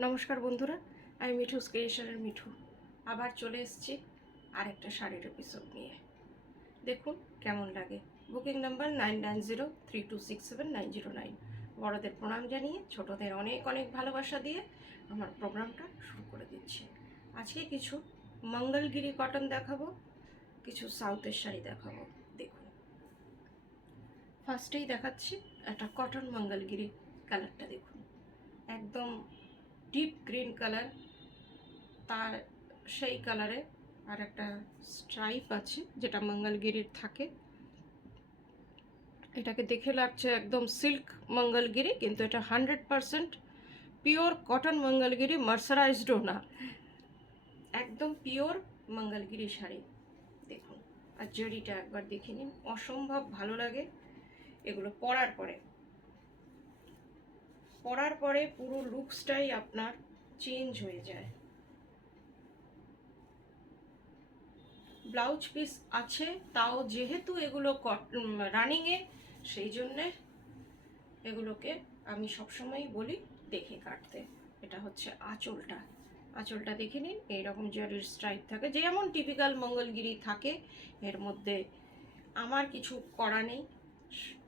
নমস্কার বন্ধুরা, আমি মিঠুস ক্রিয়েশনের মিঠু আবার চলে এসেছি আরেকটা শাড়ির এপিসোড নিয়ে। দেখুন কেমন লাগে। Booking number 9903267909। বড়দের প্রণাম জানিয়ে ছোটদের অনেক অনেক ভালোবাসা দিয়ে আমার প্রোগ্রামটা শুরু করে দিচ্ছি। আজকে কিছু মঙ্গলগিরি কটন দেখাবো, কিছু সাউথের শাড়ি দেখাবো। দেখুন, ফার্স্টেই দেখাচ্ছি একটা কটন মঙ্গলগিরি। কালারটা দেখুন, একদম ডিপ গ্রিন কালার, তার সেই কালারে আর একটা স্ট্রাইপ আছে যেটা মঙ্গলগিরির থাকে। এটাকে দেখে লাগছে একদম সিল্ক মঙ্গলগিরি, কিন্তু এটা 100% পিওর কটন মঙ্গলগিরি, মার্সারাইজডও না, একদম পিওর মঙ্গলগিরি শাড়ি। দেখুন, আর জরিটা একবার দেখে নিন, অসম্ভব ভালো লাগে এগুলো পরার পরে পুরো লুকসটাই আপনার চেঞ্জ হয়ে যায়। ব্লাউজ পিস আছে, তাও যেহেতু এগুলো রানিংয়ে, সেই জন্যে এগুলোকে আমি সবসময় বলি দেখে কাটতে। এটা হচ্ছে আঁচলটা। আঁচলটা দেখে নিন, এইরকম জরির স্ট্রাইপ থাকে, যেমন টিপিক্যাল মঙ্গলগিরি থাকে। এর মধ্যে আমার কিছু করা নেই,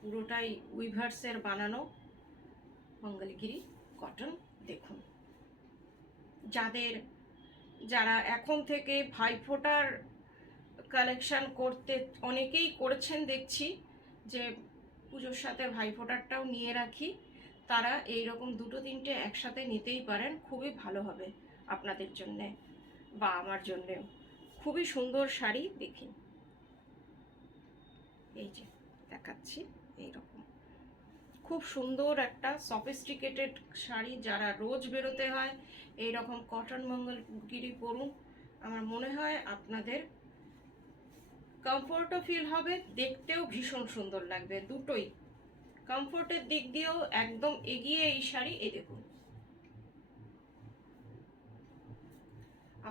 পুরোটাই উইভার্সের বানানো মঙ্গলগিরি কটন। দেখুন, যারা এখন থেকে ভাইফোঁটার কালেকশান করতে অনেকেই করেছেন দেখছি, যে পুজোর সাথে ভাইফোঁটারটাও নিয়ে রাখি, তারা এই রকম দুটো তিনটে একসাথে নিতেই পারেন, খুবই ভালো হবে আপনাদের জন্যে বা আমার জন্যেও। খুবই সুন্দর শাড়ি। দেখি, এই যে দেখাচ্ছি, এইরকম খুব সুন্দর একটা সফিস্টিকেটেড শাড়ি। যারা রোজ বেরোতে হয় এই রকম কটন মঙ্গলগিরি পরুন, আমার মনে হয় আপনাদের কমফোর্টও ফিল হবে, দেখতেও ভীষণ সুন্দর লাগবে। দুটোই, কমফোর্টের দিক দিয়েও একদম এগিয়ে এই শাড়ি। এই দেখুন,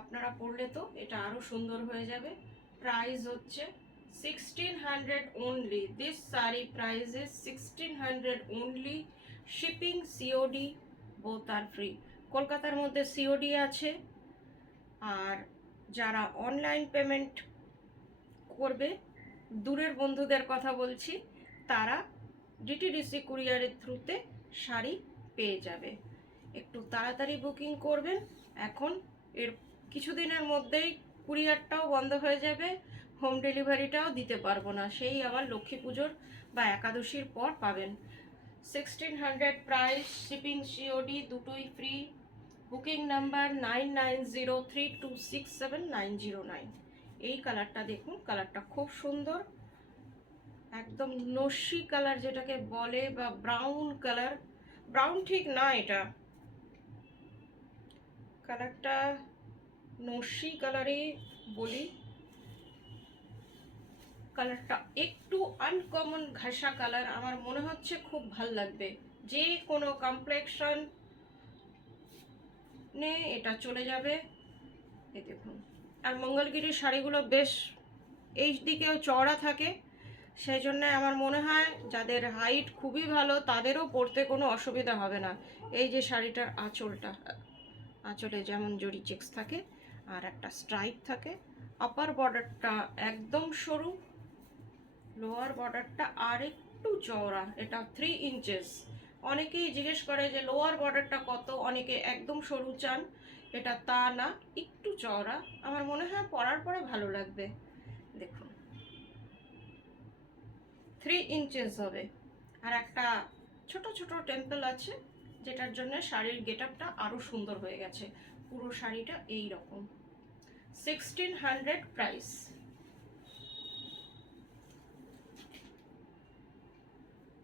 আপনারা পরলে তো এটা আরো সুন্দর হয়ে যাবে। প্রাইস হচ্ছে 1600 only. This saree price is 1600 only. Shipping COD both are free. কলকাতার মধ্যে সিওডি আছে, আর যারা অনলাইন পেমেন্ট করবে, দূরের বন্ধুদের কথা বলছি, তারা ডিটিডিসি কুরিয়ারের থ্রুতে শাড়ি পেয়ে যাবে। একটু তাড়াতাড়ি বুকিং করবেন, এখন এর কিছুদিনের মধ্যেই কুরিয়ারটাও বন্ধ হয়ে যাবে, হোম ডেলিভারিটাও দিতে পারবো না, সেই আবার লক্ষ্মী পুজোর বা একাদশীর পর পাবেন। 1600 প্রাইস, শিপিং সিওডি দুটোই ফ্রি। Booking number 9903267909। এই কালারটা দেখুন, কালারটা খুব সুন্দর, একদম নস্যি কালার যেটাকে বলে, বা ব্রাউন কালার। ব্রাউন ঠিক না, এটা কালারটা নস্যি কালারই বলি। কালারটা একটু আনকমন ঘাসা কালার, আমার মনে হচ্ছে খুব ভাল লাগবে যে কোনো কমপ্লেক্সন নে, এটা চলে যাবে। এই দেখুন, আর মঙ্গলগিরির শাড়িগুলো বেশ এই দিকেও চওড়া থাকে, সেই জন্য আমার মনে হয় যাদের হাইট খুবই ভালো তাদেরও পরতে কোনো অসুবিধা হবে না। এই যে শাড়িটার আঁচলটা, আঁচলে যেমন জরি চেক্স থাকে আর একটা স্ট্রাইপ থাকে, আপার বর্ডারটা একদম সরু, লোয়ার বর্ডারটা আর একটু চওড়া, এটা 3 ইঞ্চেস। অনেকেই জিজ্ঞেস করে যে লোয়ার বর্ডারটা কত, অনেকে একদম সরু চান, এটা তা না, একটু চওড়া। আমার মনে হয় পরার পরে ভালো লাগবে। দেখুন, 3 ইঞ্চেস হবে, আর একটা ছোট ছোট টেম্পল আছে, যেটার জন্য শাড়ির গেট আপটা আরও সুন্দর হয়ে গেছে। পুরো শাড়িটা এই রকম। 1600 প্রাইস।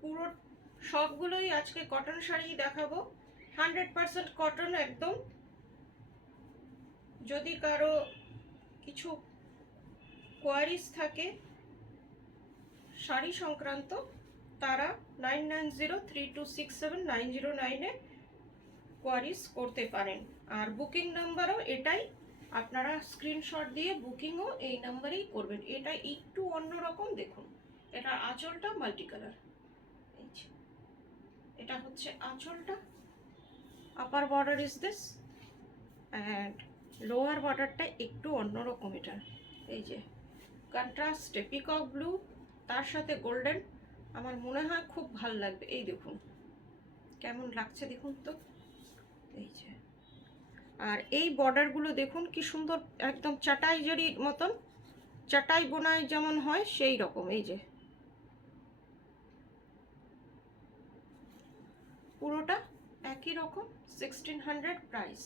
পুরো সবগুলোই আজকে কটন শাড়ি দেখাবো, 100% কটন একদম। যদি কারো কিছু কোয়ারিজ থাকে শাড়ি সংক্রান্ত, তারা 9903267909-এ কোয়ারিজ করতে পারেন। আর বুকিং নাম্বারও এটাই, আপনারা স্ক্রিনশট দিয়ে বুকিংও এই নাম্বারেই করবেন। এটা একটু অন্যরকম। দেখুন, এটা আঁচলটা মাল্টি কালার, এটা হচ্ছে আঁচলটা, upper border is this and lower বর্ডারটা একটু অন্যরকম। এটা এই যে কন্ট্রাস্টে পিকক ব্লু তার সাথে গোল্ডেন, আমার মনে হয় খুব ভাল লাগবে। এই দেখুন কেমন লাগছে দেখুন তো, এই যে। আর এই বর্ডারগুলো দেখুন কি সুন্দর, একদম চাটাই জরির মতন, চাটাই বোনাই যেমন হয় সেই রকম। এই যে পুরোটা একই রকম, 1600 প্রাইস।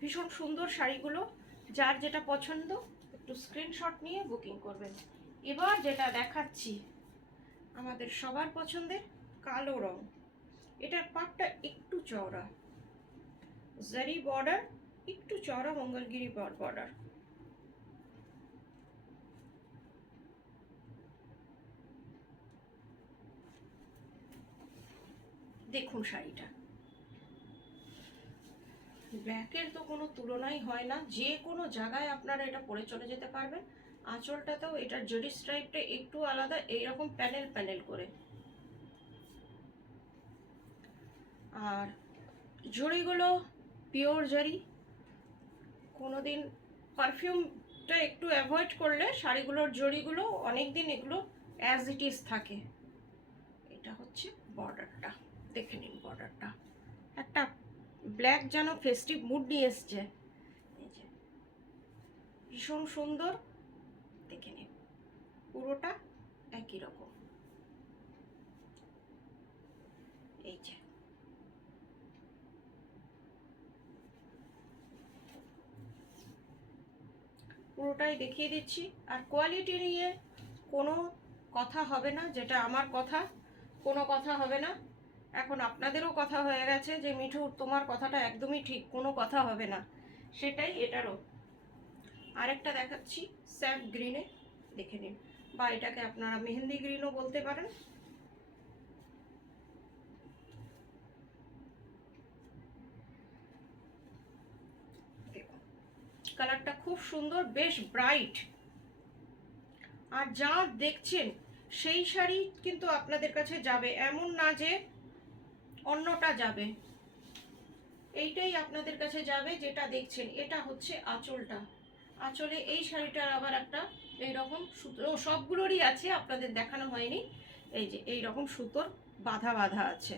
ভীষণ সুন্দর শাড়িগুলো, যার যেটা পছন্দ একটু স্ক্রিনশট নিয়ে বুকিং করবেন। এবার যেটা দেখাচ্ছি আমাদের সবার পছন্দের কালো রং, এটার পাটটা একটু চওড়া, জারি বর্ডার, একটু চওড়া মঙ্গলগিরি বর্ডার। দেখুন শাড়িটা, ব্ল্যাকের তো কোনো তুলনাই হয় না, যে কোনো জায়গায় আপনারা এটা পরে চলে যেতে পারবেন। আঁচলটাতেও এটার জরি স্ট্রাইপটা একটু আলাদা, এইরকম প্যানেল প্যানেল করে। আর জরিগুলো পিওর জরি, কোনোদিন পারফিউমটা একটু অ্যাভয়েড করলে শাড়িগুলোর জরিগুলো অনেক দিন এগুলো অ্যাজ ইট ইজ থাকে। এটা হচ্ছে বর্ডারটা, দেখে নিন বর্ডারটা, একটা ব্ল্যাক যেন ফেস্টিভ মুড নিয়ে এসছে। এই যে ভীষণ সুন্দর, দেখে নিন পুরোটা একই রকম। এই যে পুরোটাই দেখিয়ে দিচ্ছি। আর কোয়ালিটি নিয়ে কোনো কথা হবে না, যেটা আমার কথা, কোনো কথা হবে না। এখন আপনাদেরও কথা হয়ে গেছে যে মিঠু তোমার কথাটা একদমই ঠিক, কোনো কথা হবে না, সেটাই এটারও। আরেকটা দেখাচ্ছি স্যাপ গ্রিনে, দেখে নিন, বা এটাকে আপনারা মেহেন্দি গ্রিনও বলতে পারেন। দেখুন কালারটা খুব সুন্দর, বেশ ব্রাইট। আর যা দেখছেন সেই শাড়ি কিন্তু আপনাদের কাছে যাবে, এমন না যে অন্যটা যাবে, এইটাই আপনাদের কাছে যাবে যেটা দেখছেন। এটা হচ্ছে আঁচলটা, আঁচলে এই শাড়িটার আবার একটা এইরকম সুতো, সবগুলোরই আছে, আপনাদের দেখানো হয়নি। এই যে এই রকম সুতোর বাঁধা বাঁধা আছে।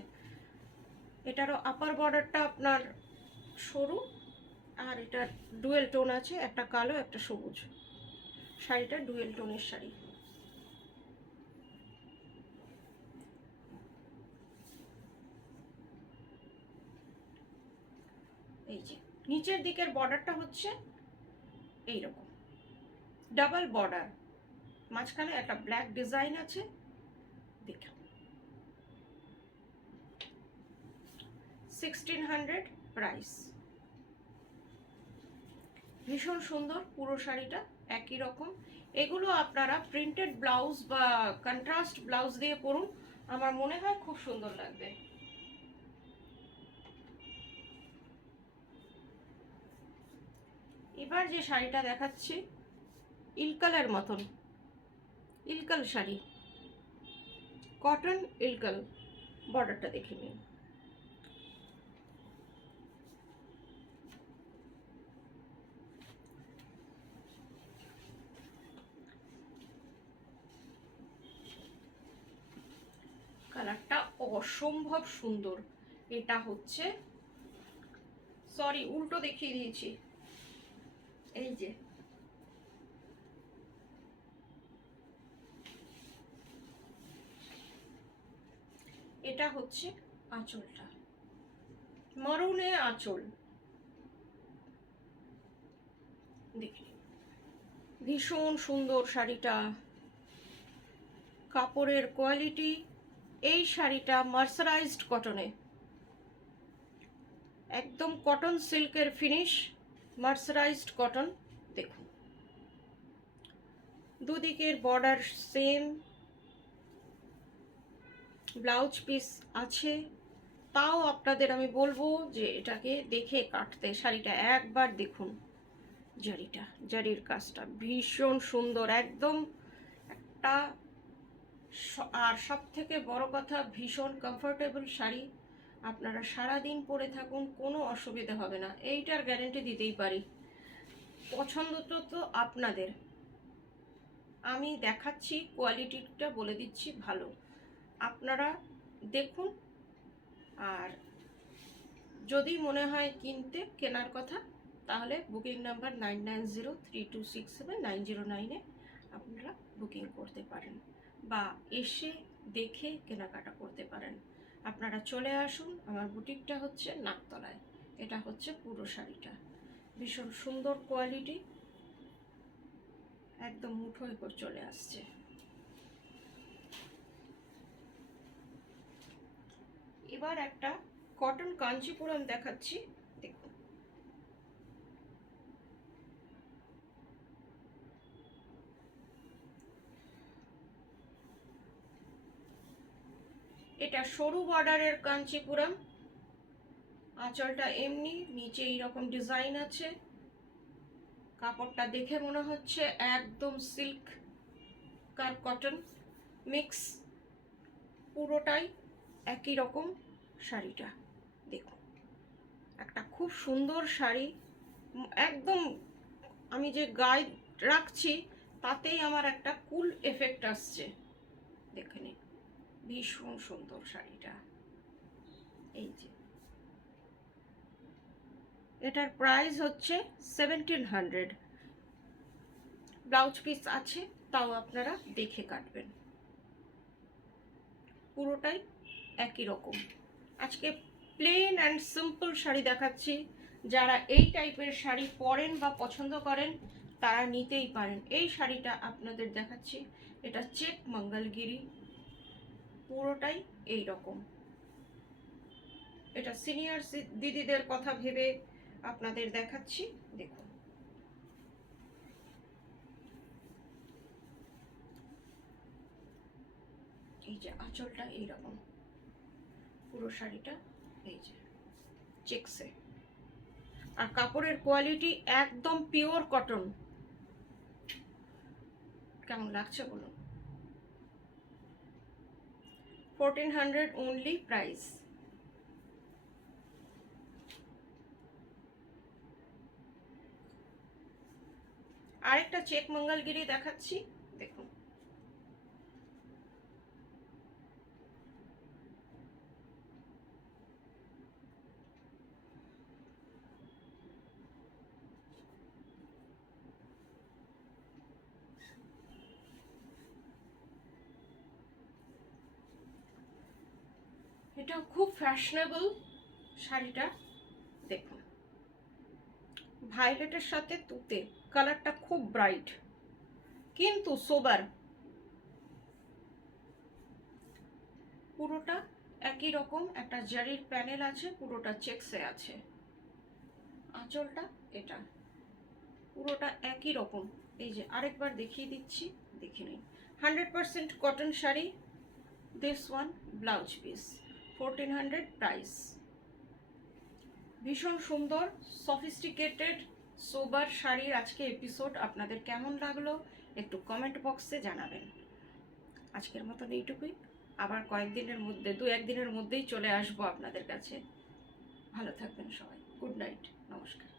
এটারও আপার বর্ডারটা আপনার সরু, আর এটার ডুয়েল টোন আছে, একটা কালো একটা সবুজ। শাড়িটা ডুয়েল টোনের শাড়ি। এই যে নিচের দিকের বর্ডারটা হচ্ছে এইরকম ডাবল বর্ডার, মাঝখানে একটা ব্ল্যাক ডিজাইন আছে। দেখুন 1600 প্রাইস। ভীষণ সুন্দর পুরো শাড়িটা একই রকম। এগুলো আপনারা প্রিন্টেড ব্লাউজ বা কন্ট্রাস্ট ব্লাউজ দিয়ে পরুন, আমার মনে হয় খুব সুন্দর লাগবে। এবার যে শাড়িটা দেখাচ্ছি ইলকালের মতন, ইলকাল শাড়ি, কটন ইলকাল, বর্ডারটা দেখে নিন। কালারটা অসম্ভব সুন্দর। এটা হচ্ছে, সরি উল্টো দেখিয়ে দিয়েছি, এই যে এটা হচ্ছে আঁচলটা, মারুনে আঁচল, দেখি ভীষণ সুন্দর শাড়িটা। কাপড়ের কোয়ালিটি, এই শাড়িটা মার্সারাইজড কটনে, একদম কটন সিল্কের ফিনিশ, মার্সারাইজড কটন। দেখুন দুদিকের বর্ডার সেম, ব্লাউজ পিস আছে, তাও আপনাদের আমি বলবো যে এটাকে দেখে কাটতে। শাড়িটা একবার দেখুন, জারিটা, জারির কাজটা ভীষণ সুন্দর একদম একটা, আর সব থেকে বড় কথা ভীষণ কমফোর্টেবল শাড়ি। আপনারা সারা দিন পরে থাকুন, কোনো অসুবিধা হবে না, এইটার গ্যারেন্টি দিতেই পারি। পছন্দ তো আপনাদের, আমি দেখাচ্ছি, কোয়ালিটিটা বলে দিচ্ছি ভালো, আপনারা দেখুন। আর যদি মনে হয় কেনার কথা, তাহলে বুকিং নাম্বার 9903267909-এ আপনারা বুকিং করতে পারেন বা এসে দেখে কেনাকাটা করতে পারেন। আপনারা চলে আসুন, আমার বুটিকটা হচ্ছে নাকতলায়। এটা হচ্ছে পুরো শাড়িটা, ভীষণ সুন্দর কোয়ালিটি, একদম মুঠোয় করে চলে আসছে। এবার একটা কটন কাঞ্চিপুরম দেখাচ্ছি, দেখুন। এটা সরু বর্ডারের কাঞ্চিপুরম, আঁচলটা এমনি, নিচে এইরকম ডিজাইন আছে। কাপড়টা দেখে মনে হচ্ছে একদম সিল্ক কার কটন মিক্স, পুরোটাই একই রকম। শাড়িটা দেখুন, একটা খুব সুন্দর শাড়ি, একদম আমি যে গায়ে রাখছি তাতেই আমার একটা কুল এফেক্ট আসছে, দেখে নিন, ভীষণ সুন্দর শাড়িটা। এই যে এটার প্রাইস হচ্ছে 1700, ব্লাউজ পিস আছে, তাও আপনারা দেখে কাটবেন, পুরোটাই একই রকম। আজকে প্লেন অ্যান্ড সিম্পল শাড়ি দেখাচ্ছি, যারা এই টাইপের শাড়ি পরেন বা পছন্দ করেন তারা নিতেই পারেন। এই শাড়িটা আপনাদের দেখাচ্ছি, এটা চেক মঙ্গলগিরি, পুরোটাই এই রকম। এটা সিনিয়র দিদিদের কথা ভেবে আপনাদের দেখাচ্ছি, দেখুন। এই যে আঁচলটা এইরকম, পুরো শাড়িটা এই যে চেকসে, আর কাপড়ের কোয়ালিটি একদম পিওর কটন। কেমন লাগছে বলুন? 1400 অনলি প্রাইস। আরেকটা চেক মঙ্গলগিরি দেখাচ্ছি, দেখুন। এটা খুব ফ্যাশনেবল শাড়িটা, দেখুন, ভায়োলেটের সাথে তুতে, কালারটা খুব ব্রাইট কিন্তু সোবার, পুরোটা একই রকম। একটা জারির প্যানেল আছে, পুরোটা চেকসে আছে। আঁচলটা এটা পুরোটা একই রকম। এই যে আরেকবার দেখিয়ে দিচ্ছি, দেখে নিন। 100% cotton sari, this one blouse piece, 1400 price. ভীষণ সুন্দর সফিস্টিকেটেড সোবার শাড়ির আজকে এপিসোড আপনাদের কেমন লাগলো একটু কমেন্ট বক্সে জানাবেন। আজকের মতন এইটুকুই, আবার কয়েকদিনের মধ্যে, 2-1 দিনের মধ্যেই চলে আসবো আপনাদের কাছে। ভালো থাকবেন সবাই, গুড নাইট, নমস্কার।